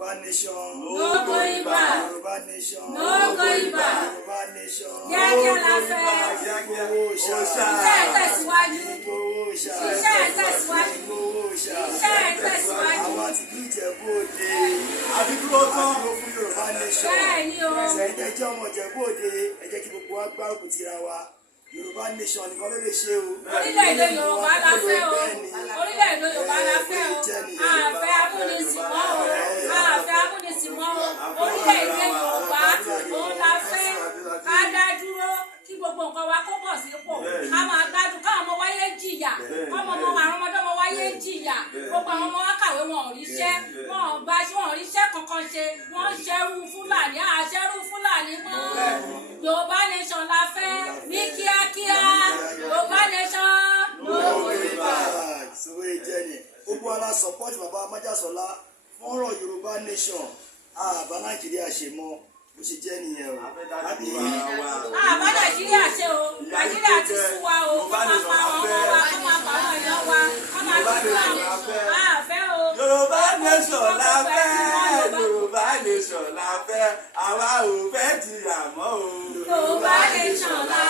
Yorùbá nation. No going back. Yorùbá nation. No going back. Yorùbá nation. Kíákíá la fẹ́. Iṣẹ́ tẹ̀síwájú. Iṣẹ́ tẹ̀síwájú. Iṣẹ́ tẹ̀síwájú. Àwọn àti bí Ìjẹ̀bú Òde. Àdúgbò tán. Àdúgbò fún Yorùbá nation. Bẹ́ẹ̀ni o. Ẹ̀jẹ̀ jẹ́ ọmọ Ìjẹ̀bú Òde. Ẹ jẹ́ kí gbogbo wa gbárùkù tira wa. Yorùbá nation nìkan ló lè ṣe o. Orílẹ̀-èdè Yorùbá la fẹ́ o. Orílẹ̀-èdè Yorùbá la fẹ́ o. Àfẹ́ amúnisìn mọ́ o. Àfẹ́ amúnisìn mọ́ o. Orílẹ̀-èdè Yorùbá òun la fẹ́. Ká dá dúró kí gbogbo nǹkan wa kó bọ̀ sípò. Ká máa gbádùn káwọn ọmọ wáyé jìyà. Kọ́mọ ọmọ àwọn ọmọdé ọmọ wáyé jìyà. Gbogbo àwọn ọmọ wa kàwé wọn ò ríṣẹ́. Wọn ò gbaṣẹ́ wọn ò ríṣẹ́ kankan ṣe. Wọ́n ṣẹ́rú Fúlàní. Àṣẹ́rú Fúlàní mọ́. Yorùbá nation la fẹ́ ní kíákíá. Yorùbá nation no going back. Sọ̀rọ̀ ìjẹ́ ni gbogbo ara support bàbá Májàsọ́lá fún ọ̀rọ̀ Yorùbá nation. Àbá Nàìjíríà ṣe mọ́ bó ṣe jẹ́ nìyẹn o. Àbá Nàìjíríà ṣe o. Nàìjíríà ti sú wa o. Kọ́ máa pa àwọn ọmọ wa, kọ́ máa pa àwọn èèyàn wa, kọ́ máa fi fún àwọn àfẹ́ o. Yorùbá nation la fẹ́. Yorùbá nation la fẹ́. Àwa ò fẹ́ jìyà mọ́ o. Yorùbá nation la